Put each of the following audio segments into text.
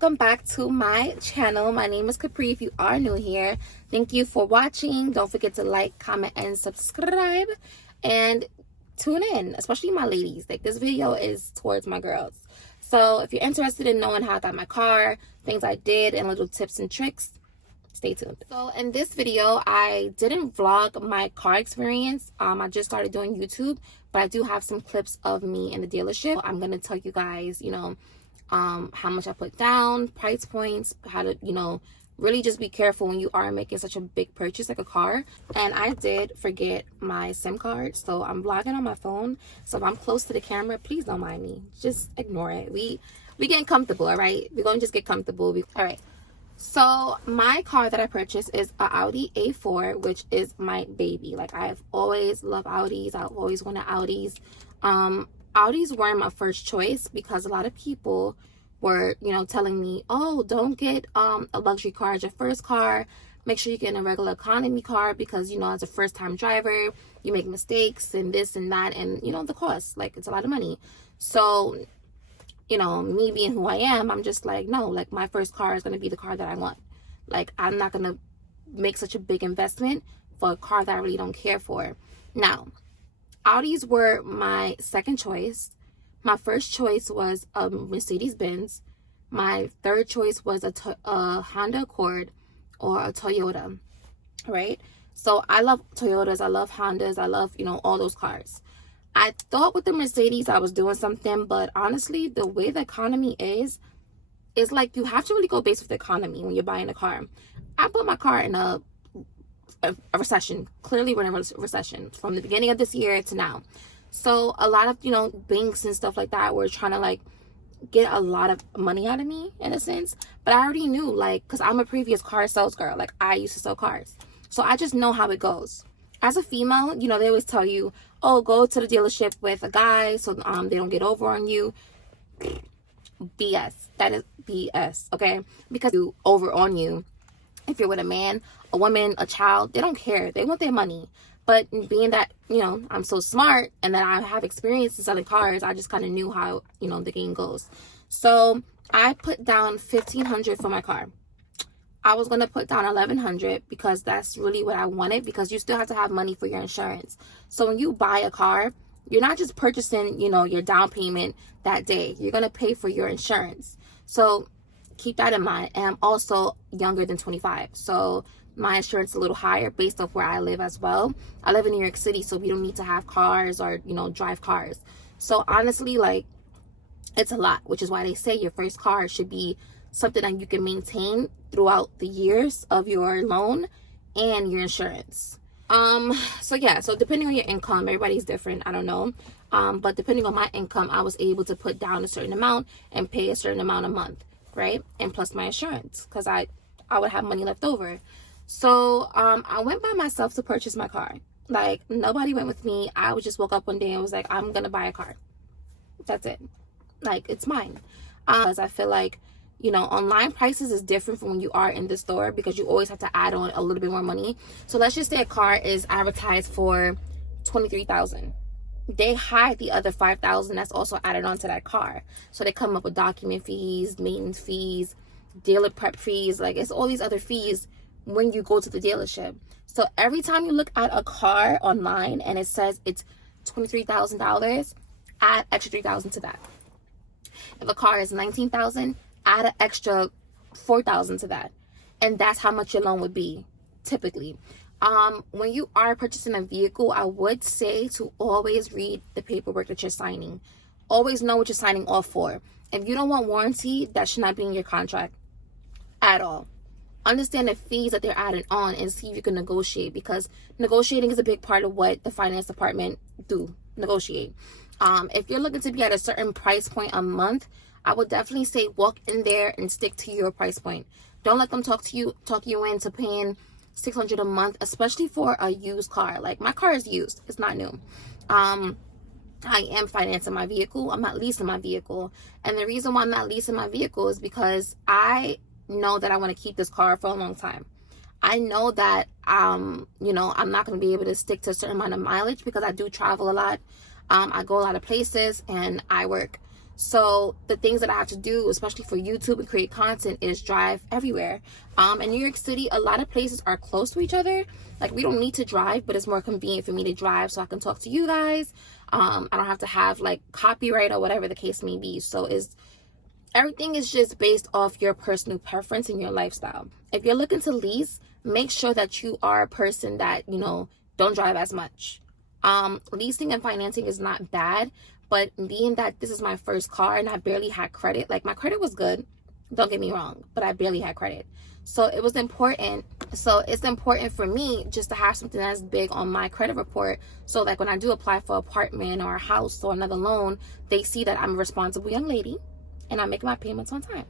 welcome back to my channel. My name is Capri. If you are new here, thank you for watching. Don't forget to like, comment, and subscribe, and tune in, especially my ladies. Like, this video is towards my girls. So if you're interested in knowing how I got my car, things I did, and little tips and tricks, stay tuned. So in this video, I didn't vlog my car experience. I just started doing YouTube, but I do have some clips of me in the dealership. I'm gonna tell you guys, how much I put down, price points, how to, really just be careful when you are making such a big purchase like a car. And I did forget my SIM card, so I'm vlogging on my phone. So if I'm close to the camera, please don't mind me. Just ignore it. We getting comfortable, all right? We're gonna just get comfortable. All right. So my car that I purchased is an Audi A4, which is my baby. Like, I've always loved Audis. I've always wanted Audis. Audis weren't my first choice because a lot of people were, telling me, oh, don't get a luxury car as your first car. Make sure you get a regular economy car because, as a first-time driver, you make mistakes and this and that. And, the cost, like, it's a lot of money. So, me being who I am, I'm just like, no, like, my first car is going to be the car that I want. Like, I'm not going to make such a big investment for a car that I really don't care for. Now, Audis were my second choice. My first choice was a Mercedes-Benz. My third choice was a Honda Accord or a Toyota, right? So I love Toyotas, I love Hondas, I love, all those cars. I thought with the Mercedes I was doing something, but honestly, the way the economy is like you have to really go based with the economy when you're buying a car. I bought my car in a recession. Clearly we're in a recession from the beginning of this year to now. So a lot of, banks and stuff like that were trying to, like, get a lot of money out of me in a sense. But I already knew, like, because I'm a previous car sales girl. Like, I used to sell cars. So I just know how it goes. As a female, they always tell you, oh, go to the dealership with a guy so they don't get over on you. BS. That is BS, okay? Because you over on you. If you're with a man, a woman, a child, they don't care. They want their money. But being that, I'm so smart and that I have experience in selling cars, I just kind of knew how, the game goes. So I put down $1,500 for my car. I was going to put down $1,100 because that's really what I wanted, because you still have to have money for your insurance. So when you buy a car, you're not just purchasing, your down payment that day. You're going to pay for your insurance. So keep that in mind. And I'm also younger than 25. So my insurance is a little higher based off where I live as well. I live in New York City, so we don't need to have cars or, drive cars. So honestly, like, it's a lot, which is why they say your first car should be something that you can maintain throughout the years of your loan and your insurance. So depending on your income, everybody's different, I don't know. But depending on my income, I was able to put down a certain amount and pay a certain amount a month, right? And plus my insurance, because I would have money left over. So I went by myself to purchase my car. Like, nobody went with me. I just woke up one day and was like, I'm gonna buy a car. That's it. Like, it's mine. Because I feel like, online prices is different from when you are in the store, because you always have to add on a little bit more money. So let's just say a car is advertised for $23,000. They hide the other $5,000 that's also added on to that car. So they come up with document fees, maintenance fees, dealer prep fees. Like, it's all these other fees when you go to the dealership. So every time you look at a car online and it says it's $23,000, add extra $3,000 to that. If a car is $19,000, add an extra $4,000 to that. And that's how much your loan would be typically. When you are purchasing a vehicle, I would say to always read the paperwork that you're signing. Always know what you're signing off for. If you don't want warranty, that should not be in your contract at all. Understand the fees that they're adding on and see if you can negotiate, because negotiating is a big part of what the finance department do. Negotiate. If you're looking to be at a certain price point a month, I would definitely say walk in there and stick to your price point. Don't let them talk you into paying $600 a month, especially for a used car. Like, my car is used. It's not new. I am financing my vehicle. I'm not leasing my vehicle. And the reason why I'm not leasing my vehicle is because I know that I want to keep this car for a long time. I know that, I'm not going to be able to stick to a certain amount of mileage because I do travel a lot. I go a lot of places and I work. So the things that I have to do, especially for YouTube and create content, is drive everywhere. In New York City, a lot of places are close to each other. Like, we don't need to drive, but it's more convenient for me to drive so I can talk to you guys. I don't have to have like copyright or whatever the case may be. So everything is just based off your personal preference and your lifestyle. If you're looking to lease, make sure that you are a person that, don't drive as much. Leasing and financing is not bad, but being that this is my first car and I barely had credit, like my credit was good, don't get me wrong, but I barely had credit. So it was important. So it's important for me just to have something that's big on my credit report. So like when I do apply for an apartment or a house or another loan, they see that I'm a responsible young lady and I make my payments on time,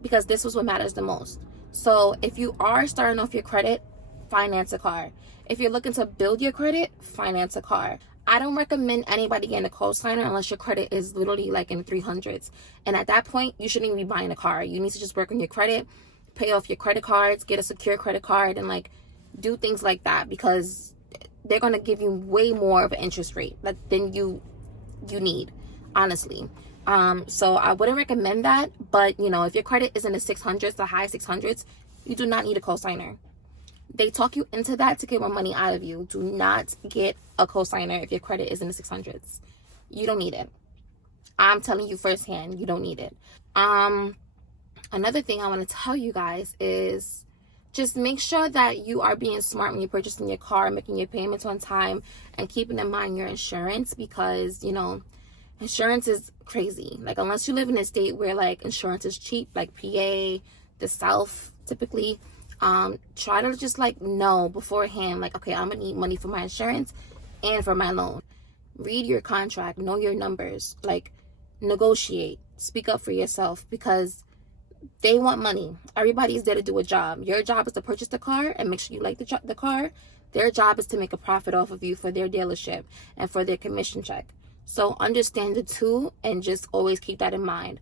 because this was what matters the most. So if you are starting off your credit, finance a car. If you're looking to build your credit, finance a car. I don't recommend anybody getting a co-signer unless your credit is literally like in the 300s. And at that point, you shouldn't even be buying a car. You need to just work on your credit, pay off your credit cards, get a secure credit card, and like do things like that, because they're going to give you way more of an interest rate than you need, honestly. So I wouldn't recommend that. But, if your credit is in the 600s, the high 600s, you do not need a co-signer. They talk you into that to get more money out of you. Do not get a co-signer if your credit is in the 600s. You don't need it. I'm telling you firsthand, you don't need it. Another thing I want to tell you guys is just make sure that you are being smart when you're purchasing your car, making your payments on time, and keeping in mind your insurance, because, insurance is crazy. Like, unless you live in a state where like insurance is cheap, like PA, the South typically, try to just like know beforehand, like, okay, I'm gonna need money for my insurance and for my loan. Read your contract, know your numbers, like negotiate, speak up for yourself, because they want money. Everybody's there to do a job. Your job is to purchase the car and make sure you like the car. Their job is to make a profit off of you for their dealership and for their commission check. So understand the two and just always keep that in mind.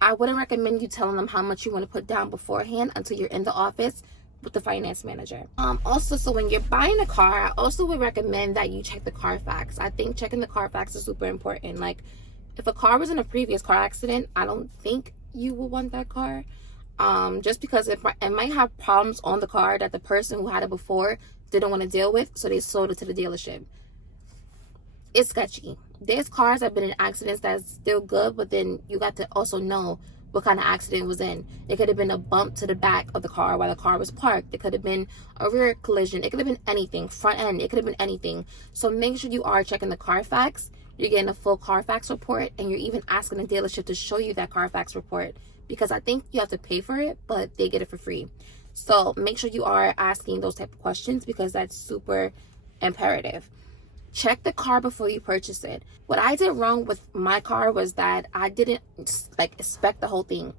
I wouldn't recommend you telling them how much you want to put down beforehand until you're in the office with the finance manager. Also, so when you're buying a car, I also would recommend that you check the Carfax. I think checking the Carfax is super important. Like, if a car was in a previous car accident, I don't think you will want that car. Just because it might have problems on the car that the person who had it before didn't want to deal with, so they sold it to the dealership. It's sketchy. There's cars that have been in accidents that's still good, but then you got to also know what kind of accident it was in. It could have been a bump to the back of the car while the car was parked. It could have been a rear collision. It could have been anything. Front end. It could have been anything. So make sure you are checking the Carfax. You're getting a full Carfax report, and you're even asking the dealership to show you that Carfax report, because I think you have to pay for it, but they get it for free. So make sure you are asking those type of questions, because that's super imperative. Check the car before you purchase it. What I did wrong with my car was that I didn't like inspect the whole thing.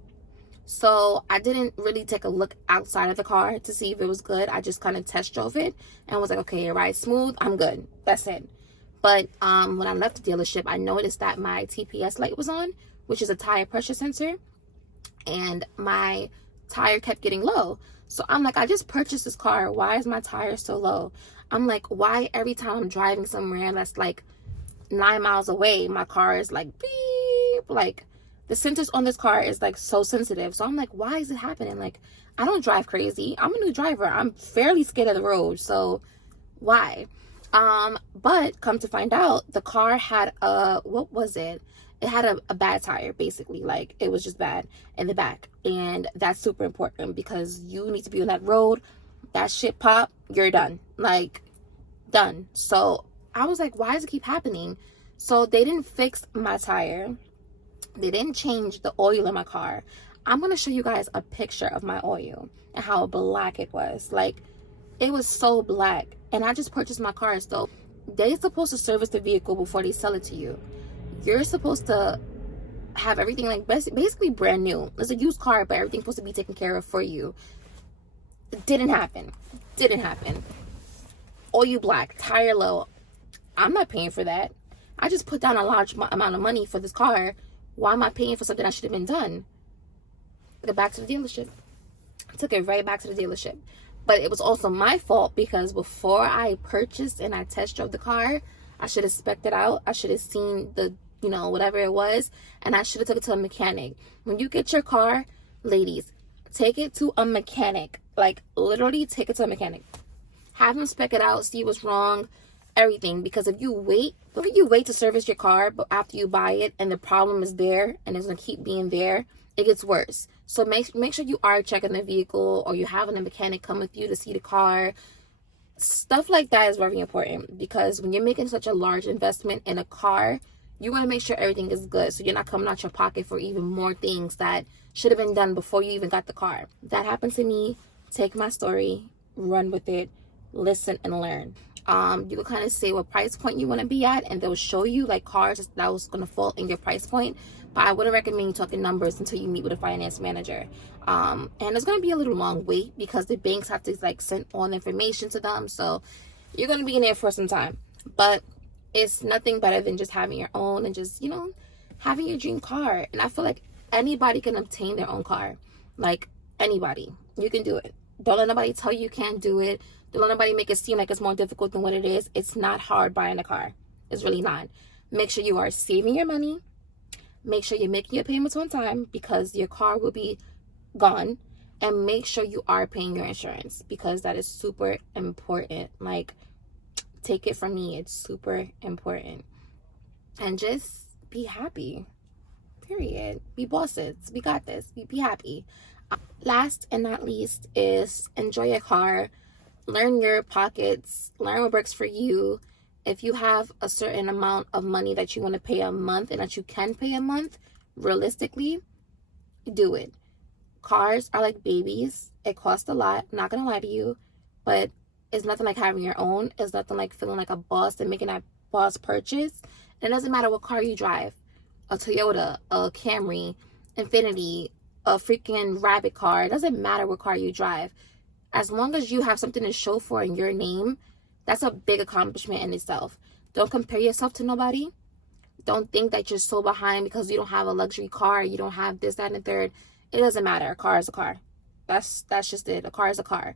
So I didn't really take a look outside of the car to see if it was good. I just kind of test drove it and was like, okay, it rides smooth, I'm good. That's it. But when I left the dealership, I noticed that my TPS light was on, which is a tire pressure sensor, and my tire kept getting low. So I'm like, I just purchased this car. Why is my tire so low? I'm like, why every time I'm driving somewhere that's like 9 miles away, my car is like beep? Like, the sensors on this car is like so sensitive. So I'm like, why is it happening? Like, I don't drive crazy. I'm a new driver. I'm fairly scared of the road. So why? But come to find out, the car had what was it? It had a bad tire, basically. Like, it was just bad in the back. And that's super important, because you need to be on that road. That shit pop, you're done. Like, done. So I was like, why does it keep happening? So they didn't fix my tire. They didn't change the oil in my car. I'm going to show you guys a picture of my oil and how black it was. Like, it was so black. And I just purchased my car. So they're supposed to service the vehicle before they sell it to you. You're supposed to have everything like basically brand new. It's a used car, but everything's supposed to be taken care of for you. It didn't happen. Oil black, tire low. I'm not paying for that. I just put down a large amount of money for this car. Why am I paying for something that should have been done? Took it back to the dealership. Took it right back to the dealership. But it was also my fault, because before I purchased and I test drove the car, I should have spec'd it out. I should have seen the you know, whatever it was, and I should have took it to a mechanic. When you get your car, ladies, take it to a mechanic. Like, literally take it to a mechanic. Have them spec it out, see what's wrong, everything. Because if you wait to service your car, but after you buy it and the problem is there and it's gonna keep being there, it gets worse. So make sure you are checking the vehicle, or you're having a mechanic come with you to see the car. Stuff like that is very important, because when you're making such a large investment in a car, you want to make sure everything is good, so you're not coming out your pocket for even more things that should have been done before you even got the car. That happened to me. Take my story, run with it, listen and learn. You can kind of say what price point you want to be at, and they'll show you like cars that was going to fall in your price point. But I wouldn't recommend you talking numbers until you meet with a finance manager. And it's going to be a little long wait, because the banks have to like send all the information to them. So you're going to be in there for some time. But it's nothing better than just having your own and just, you know, having your dream car. And I feel like anybody can obtain their own car. Like, anybody. You can do it. Don't let nobody tell you can't do it. Don't let nobody make it seem like it's more difficult than what it is. It's not hard buying a car. It's really not. Make sure you are saving your money. Make sure you're making your payments on time, because your car will be gone. And make sure you are paying your insurance, because that is super important. Like, take it from me, it's super important. And just be happy, period. Be bosses. We got this. Be happy. Last and not least is enjoy your car. Learn your pockets. Learn what works for you. If you have a certain amount of money that you want to pay a month and that you can pay a month, realistically, do it. Cars are like babies. It costs a lot. I'm not going to lie to you. But it's nothing like having your own. It's nothing like feeling like a boss and making that boss purchase. And it doesn't matter what car you drive. A Toyota, a Camry, Infiniti, a freaking Rabbit car. It doesn't matter what car you drive. As long as you have something to show for in your name, that's a big accomplishment in itself. Don't compare yourself to nobody. Don't think that you're so behind because you don't have a luxury car. You don't have this, that, and the third. It doesn't matter. A car is a car. That's just it. A car is a car.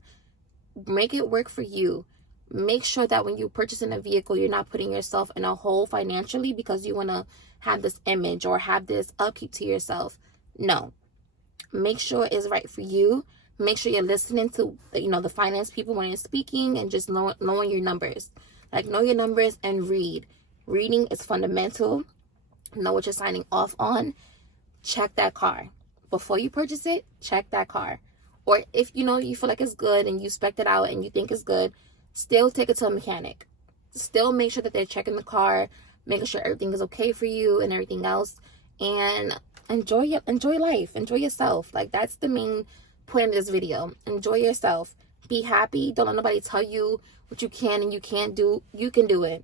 Make it work for you. Make sure that when you're purchasing a vehicle, you're not putting yourself in a hole financially because you want to have this image or have this upkeep to yourself. No. Make sure it's right for you. Make sure you're listening to, the finance people when you're speaking, and just knowing your numbers. Like, know your numbers and read. Reading is fundamental. Know what you're signing off on. Check that car. Before you purchase it, check that car. Or if you feel like it's good and you spec'd it out and you think it's good, still take it to a mechanic. Still make sure that they're checking the car, making sure everything is okay for you and everything else. And enjoy life. Enjoy yourself. Like, that's the main point of this video. Enjoy yourself. Be happy. Don't let nobody tell you what you can and you can't do. You can do it.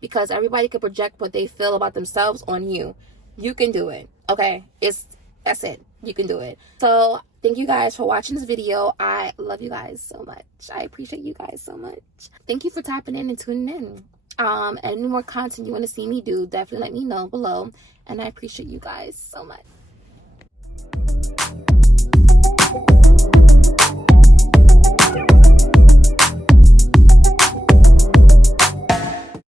Because everybody can project what they feel about themselves on you. You can do it. Okay? That's it. You can do it. So thank you guys for watching this video. I love you guys so much. I appreciate you guys so much. Thank you for tapping in and tuning in. Any more content you want to see me do, definitely let me know below. And I appreciate you guys so much.